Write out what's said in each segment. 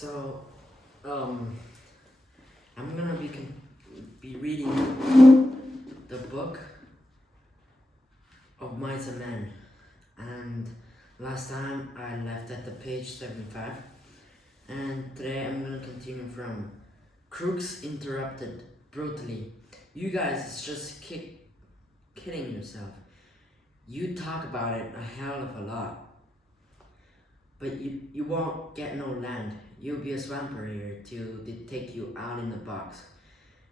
So, um, I'm gonna be reading the book of Mice and Men, and last time I left at the page 75, and today I'm gonna continue from Crooks interrupted brutally. You guys is just kidding yourself. You talk about it a hell of a lot. But you won't get no land. You'll be a swamper here till they take you out in the box.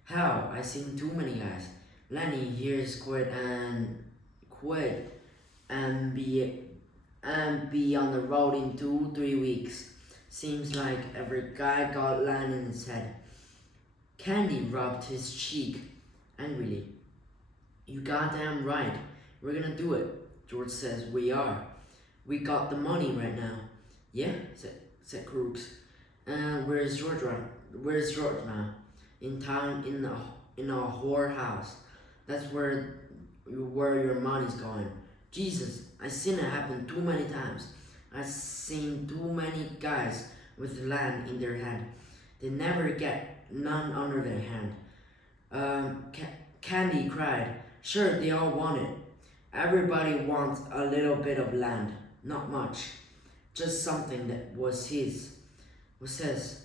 Hell, I seen too many guys. Lenny here's quit and be on the road in 2-3 weeks. Seems like every guy got land in his head. Candy rubbed his cheek angrily. You goddamn right. We're gonna do it. George says we are. We got the money right now. Yeah, said Crooks. Where's George now? In town, in a whorehouse. That's where your money's going. Jesus, I seen it happen too many times. I seen too many guys with land in their hand. They never get none under their hand. Candy cried. Sure, they all want it. Everybody wants a little bit of land, not much. Just something that was his. Was his.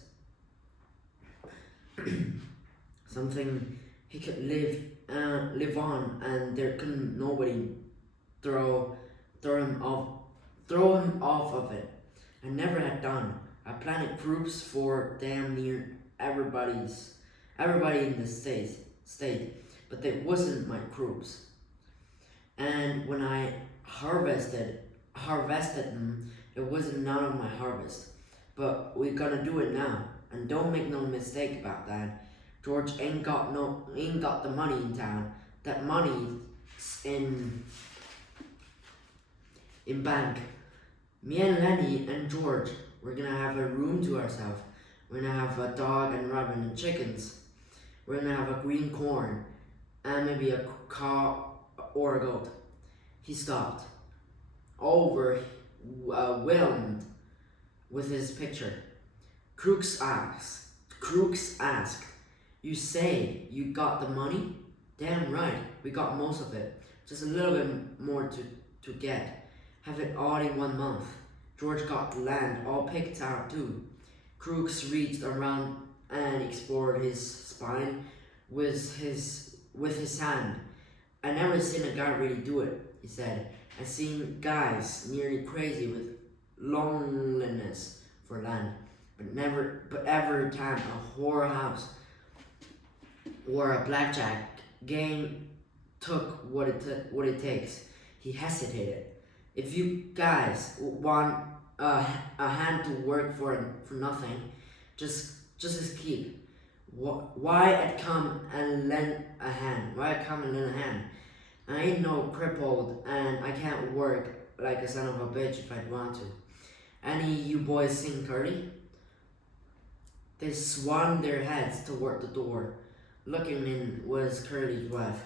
Something he could live on, and there couldn't nobody throw him off of it. I never had done. I planted groups for damn near everybody in the state, but they wasn't my groups. And when I harvested them, it wasn't none of my harvest. But we're gonna do it now, and don't make no mistake about that. George ain't got the money in town. That money's in bank. Me and Lenny and George, we're gonna have a room to ourselves. We're gonna have a dog and Robin and chickens. We're gonna have a green corn and maybe a cow or a goat. He stopped, overwhelmed with his picture. Crooks asked, you say you got the money? Damn right, we got most of it. Just a little bit more to get. Have it all in 1 month. George got the land all picked out too. Crooks reached around and explored his spine with his hand. I never seen a guy really do it, he said. I seen guys nearly crazy with loneliness for land, but every time a whorehouse or a blackjack game took what it takes, he hesitated. If you guys want a hand to work for nothing, just keep. Why I'd come and lend a hand? I ain't no crippled and I can't work like a son of a bitch if I'd want to. Any you boys seen Curly? They swung their heads toward the door. Looking in was Curly's wife.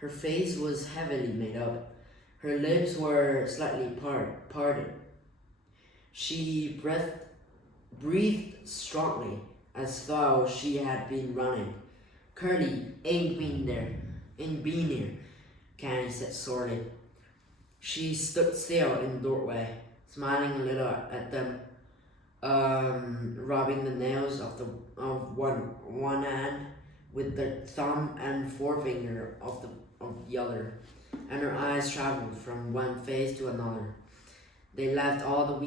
Her face was heavily made up. Her lips were slightly parted. She breathed strongly, as though she had been running. Curly ain't been here, Candy said sorely. She stood still in the doorway, smiling a little at them, rubbing the nails of one hand with the thumb and forefinger of the other, and her eyes traveled from one face to another. They left all the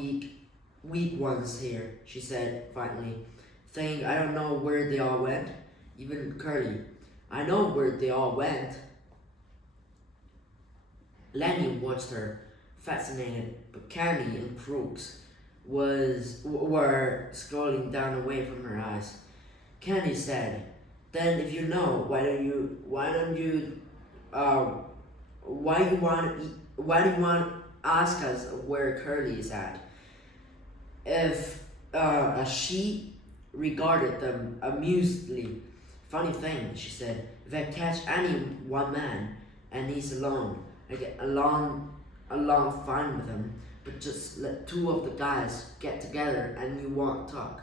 weak ones here, she said finally. Saying I don't know where they all went. Even Curly. I know where they all went. Lenny watched her, fascinated, but Candy and Crooks were scrolling down away from her eyes. Candy said, "Then if you know, why do you want to ask us where Curly is at?" If she regarded them amusedly. Funny thing, she said, if I catch any one man and he's alone, I get along fine with him, but just let two of the guys get together and you won't talk.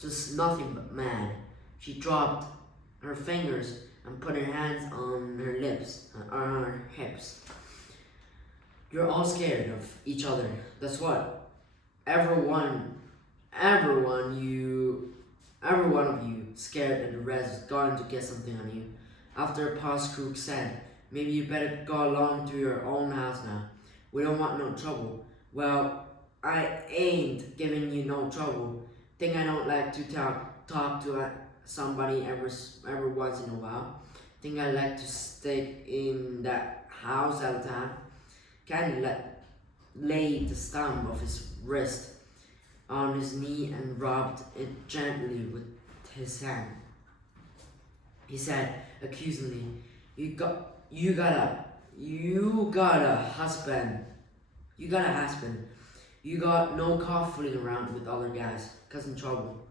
just nothing but mad. She dropped her fingers and put her hands on her lips, on her hips. You're all scared of each other. That's what everyone, every one of you scared, and the rest is going to get something on you. After a pause, Crook said, "Maybe you better go along to your own house now. We don't want no trouble." "Well, I ain't giving you no trouble. Think I don't like to talk to somebody every once in a while. Think I like to stay in that house all the time." Candy laid the stump of his wrist on his knee and rubbed it gently with his hand. He said accusingly, You got a husband. You got a husband. You got no call fooling around with other guys, causing trouble."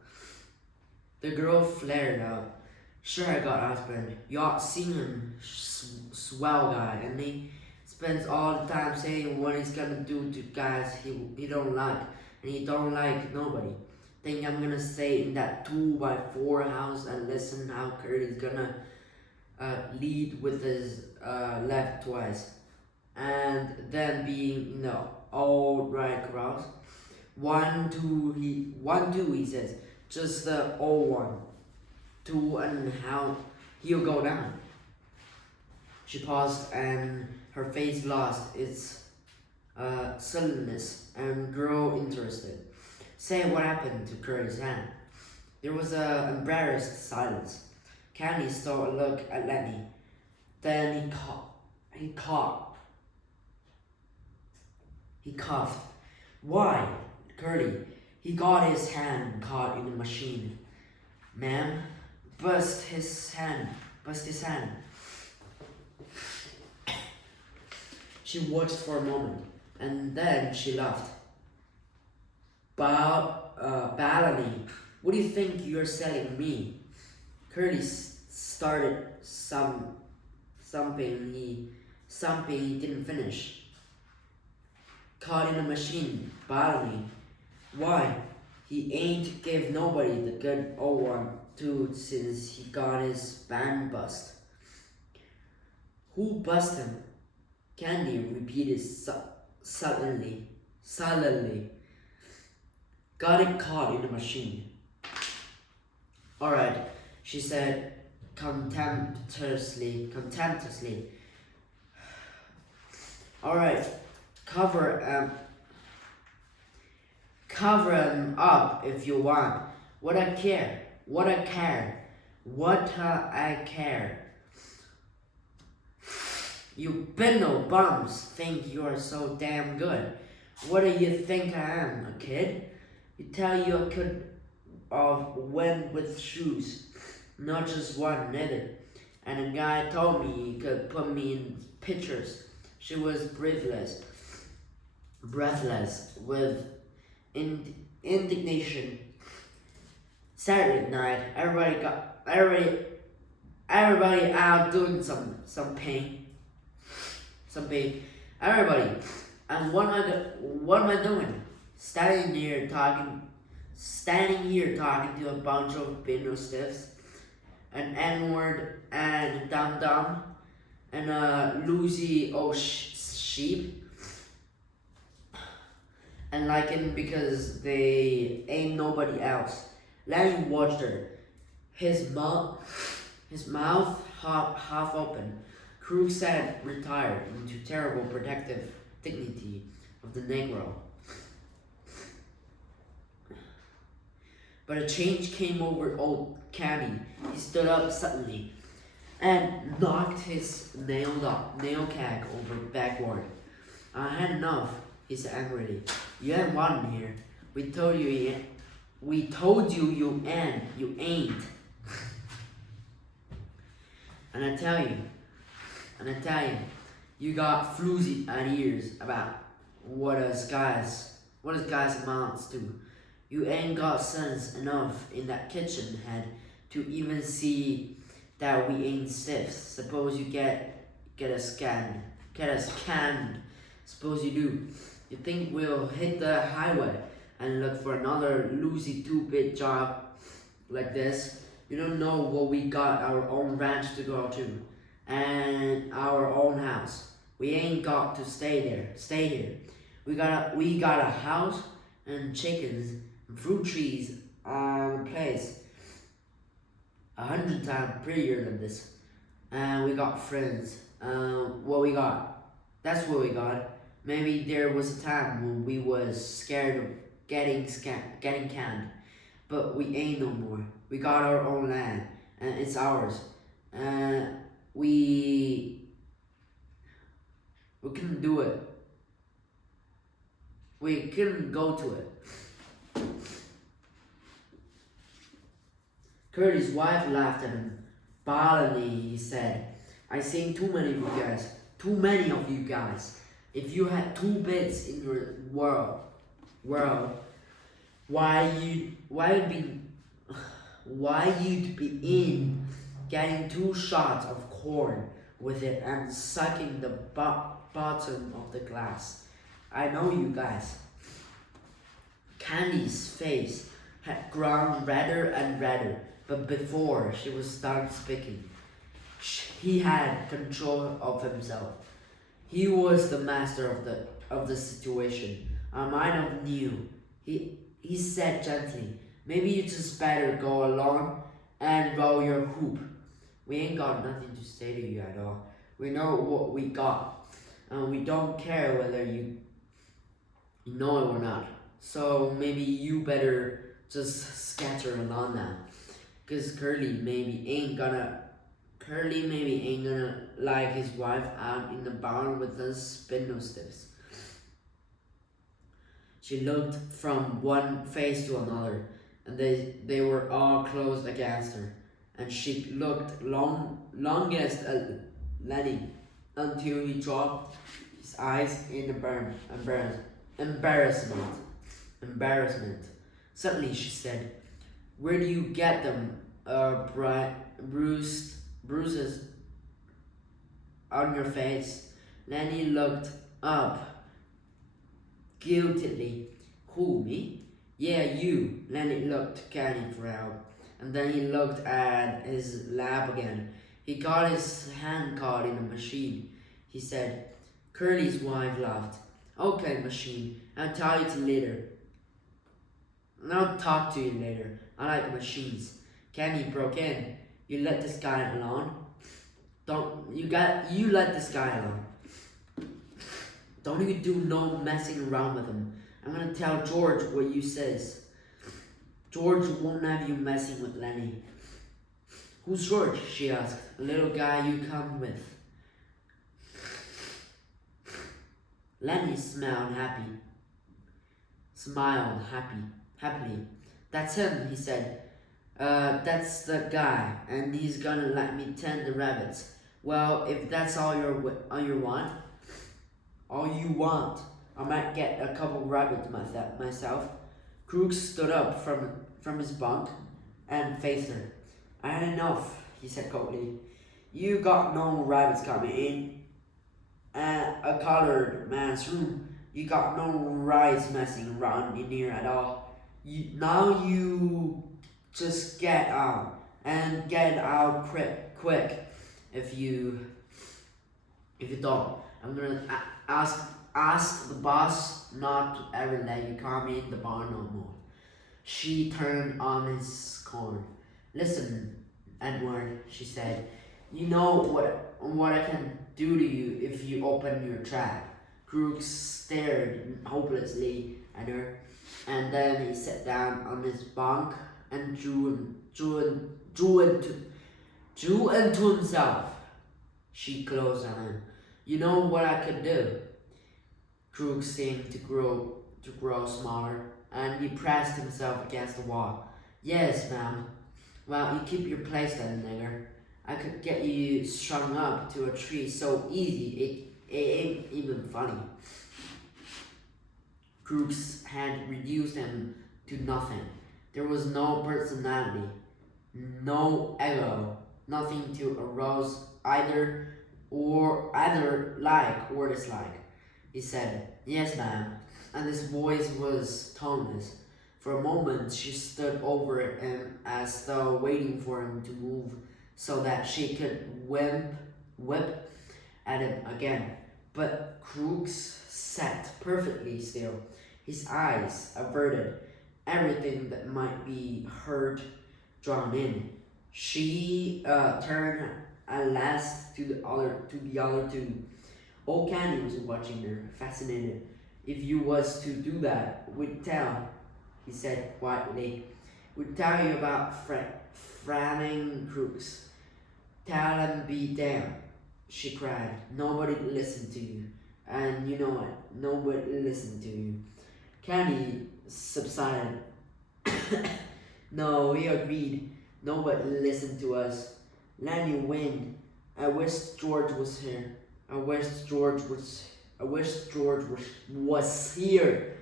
The girl flared out. "Sure, I got a husband. You ought seen him, swell guy, and he spends all the time saying what he's gonna do to guys he don't like, and he don't like nobody. Think I'm gonna stay in that 2x4 house and listen how Curdy's gonna lead with his left twice, and then being old right cross. 1-2 he says, just the old one. 2 and how he'll go down." She paused and her face lost its sullenness and grew interested. "Say, what happened to Curry's hand?" There was an embarrassed silence. Candy stole a look at Lenny. Then he coughed. "Why, Curly, he got his hand caught in the machine. Ma'am, bust his hand. She watched for a moment, and then she laughed. "Ballany, what do you think you're selling me?" Curly started something he didn't finish. "Caught in a machine, Ballany. Why, he ain't give nobody the good old one too since he got his band bust." "Who bust him?" Candy repeated sullenly. "Got it caught in the machine." "All right," she said contemptuously. "All right, cover him up if you want. What I care. You Benno bums think you're so damn good. What do you think I am, a kid? You tell you I could have went with shoes, not just one neither. And a guy told me he could put me in pictures." She was breathless with indignation. Saturday night, everybody out doing some pain. Everybody. And what am I doing? Standing here talking to a bunch of Bino stiffs, an N-word and a dum-dum, and a loosey old sheep, and like him because they ain't nobody else. Larry watched her, his mouth half open. Krug sat retired into terrible protective dignity of the Negro. But a change came over old Candy. He stood up suddenly and knocked his nail keg over backward. "I had enough," he said angrily. "You ain't wanted here. We told you you ain't. And I tell you, you got floozy ideas about what us guys amounts to. You ain't got sense enough in that kitchen head to even see that we ain't stiffs. Suppose you get us canned. Suppose you do. You think we'll hit the highway and look for another loosey 2-bit job like this. You don't know what we got our own ranch to go to, and our own house. We ain't got to stay here. We got a house and chickens and fruit trees and a place 100 times prettier than this. And we got friends. What we got? That's what we got. Maybe there was a time when we was scared of getting canned, but we ain't no more. We got our own land, and it's ours. And we couldn't do it. We couldn't go to it. Curly's wife laughed at him. Violently, he said, I seen too many of you guys. Too many of you guys. If you had 2 bits in your world, why you'd be in getting 2 shots of corn with it and sucking the bottom of the glass. I know you guys. Candy's face had grown redder and redder, but before she was done speaking, he had control of himself. He was the master of the situation. I might have knew. He said gently, maybe you just better go along and roll your hoop. We ain't got nothing to say to you at all. We know what we got, and we don't care whether you know it or not. So maybe you better just scatter along now. Cause Curly maybe ain't gonna like his wife out in the barn with those spindle sticks. She looked from one face to another, and they were all closed against her. And she looked longest at Lenny until he dropped his eyes in embarrassment. Suddenly she said, where do you get them bruises on your face? Lenny looked up guiltily. Who, me? Yeah, you. Lenny looked Candy for help, and then he looked at his lap again. He got his hand caught in a machine. He said, Curly's wife laughed. Okay, machine, I'll tell you later. I'll talk to you later. I like machines. Candy broke in. You let this guy alone? You let this guy alone. Don't you do no messing around with him. I'm gonna tell George what you says. George won't have you messing with Lenny. Who's George? She asked. The little guy you come with. Lenny smiled happily. That's him, he said. That's the guy, and he's gonna let me tend the rabbits. Well, if that's all you want, I might get a couple rabbits myself. Crooks stood up from his bunk and faced her. I had enough, he said coldly. You got no rabbits coming in a colored man's room. You got no rice messing around in here at all. Now you just get out and get out quick. If you don't, I'm gonna ask the boss not to ever let you come in the barn no more. She turned on his corn. Listen, Edward, she said. You know what I can do to you if you open your trap. Crooks stared hopelessly at her, and then he sat down on his bunk and drew into himself. She closed on him. You know what I could do? Crooks seemed to grow smaller, and he pressed himself against the wall. Yes, ma'am. Well, you keep your place then, nigger. I could get you strung up to a tree so easy it ain't even funny. Crooks had reduced him to nothing. There was no personality, no ego, nothing to arouse either like or dislike. He said, yes, ma'am, and his voice was toneless. For a moment, she stood over him as though waiting for him to move so that she could whip at him again. But Crooks sat perfectly still, his eyes averted, everything that might be heard drawn in. She turned at last to the other two. Old Candy was watching her, fascinated. If you was to do that, we'd tell, he said quietly. We'd tell you about frowning crooks. Tell them be damned, she cried. Nobody listened to you. And you know it, nobody listened to you. Candy subsided. No, he agreed. Nobody listened to us. Lenny wind. I wish George was here. I wish George was here. I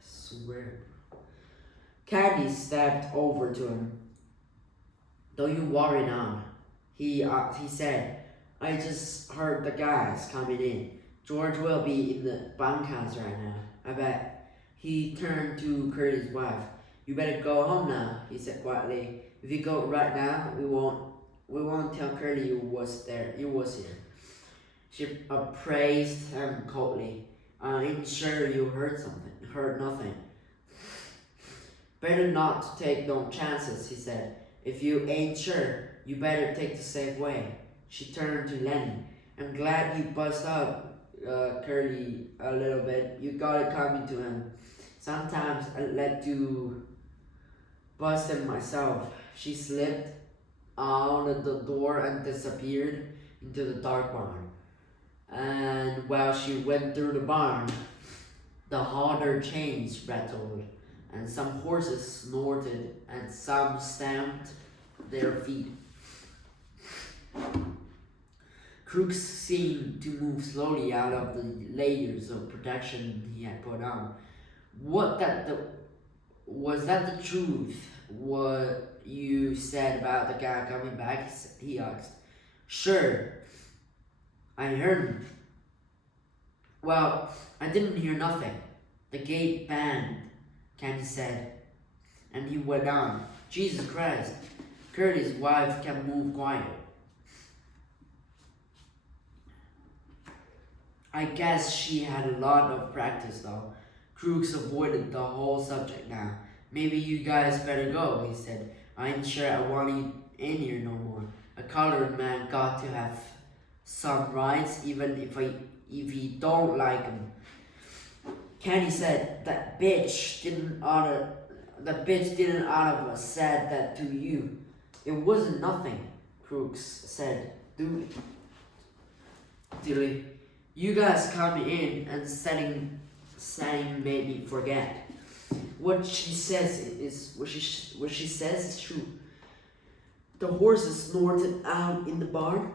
swear. Candy stepped over to him. Don't you worry now, he said. I just heard the guys coming in. George will be in the bunkhouse right now, I bet. He turned to Curly's wife. You better go home now, he said quietly. If you go right now, we won't tell Curly you was here. She appraised him coldly. I'm sure you heard nothing. Better not to take no chances, he said. If you ain't sure, you better take the safe way. She turned to Lenny. I'm glad you buzzed up Curly a little bit. You got it coming to him. Sometimes I let you bust him myself. She slipped out of the door and disappeared into the dark barn. And while she went through the barn, the harder chains rattled, and some horses snorted, and some stamped their feet. Crooks seemed to move slowly out of the layers of protection he had put on. Was that the truth? What you said about the guy coming back? He asked. Sure, I heard him. Well, I didn't hear nothing. The gate banged, Candy said, and he went on. Jesus Christ, Curly's wife can move quiet. I guess she had a lot of practice though. Crooks avoided the whole subject now. Maybe you guys better go, he said. I ain't sure I want you in here no more. A colored man got to have some rights even if he don't like them. Candy said, that bitch didn't oughta have said that to you. It wasn't nothing, Crooks said. Dilly. You guys coming in and saying made me forget. What she says is true. The horses snorted out in the barn,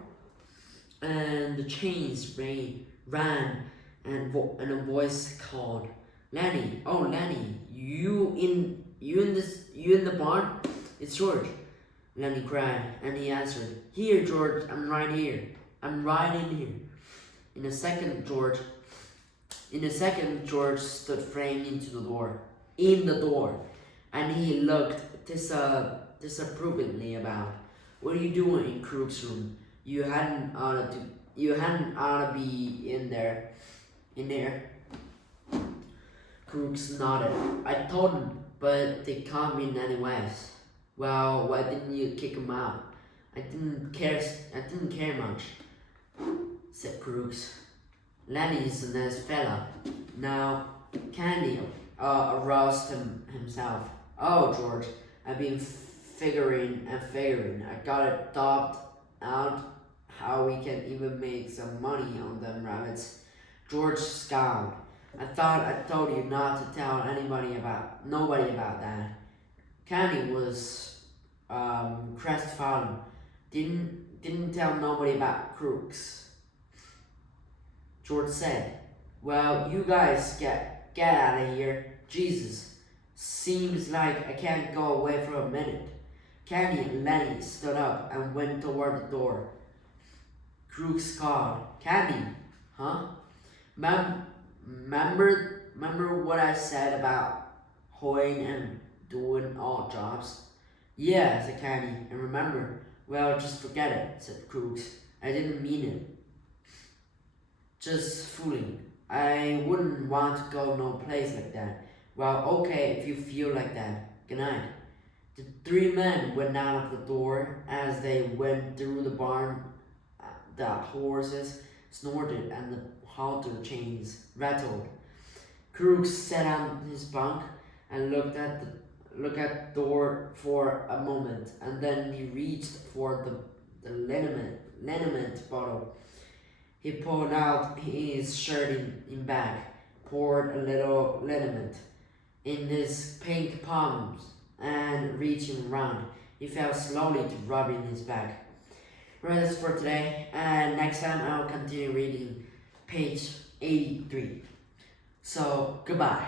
and the chains ran, and a voice called, "Lenny, oh Lenny, you in the barn? It's George." Lenny cried, and he answered, "Here, George, I'm right here. I'm right in here." In a second, George stood framed in the door, and he looked disapprovingly about. What are you doing in Crook's room? You hadn't ought to be in there. Crooks nodded. I told him, but they come in anyways. Well, why didn't you kick him out? I didn't care much, said Crooks. Lenny's a nice fella. Now, Candy aroused himself. Oh, George, I've been figuring. I got it thought out how we can even make some money on them rabbits. George scowled. I thought I told you not to tell nobody about that. Candy was crestfallen. Didn't tell nobody about Crooks. George said, well, you guys get out of here. Jesus, seems like I can't go away for a minute. Candy and Lenny stood up and went toward the door. Crooks called, Candy, huh? Remember what I said about Hoying and doing odd jobs? Yeah, said Candy, and remember, well, just forget it, said Crooks. I didn't mean it. Just fooling. I wouldn't want to go no place like that. Well, okay, if you feel like that. Good night. The three men went out of the door. As they went through the barn, the horses snorted and the halter chains rattled. Crooks sat on his bunk and looked at the door for a moment, and then he reached for the liniment bottle. He pulled out his shirt in bag, poured a little liniment in his pink palms, and reaching round, he fell slowly to rubbing his back. Right, that's for today, and next time I'll continue reading page 83. So, goodbye.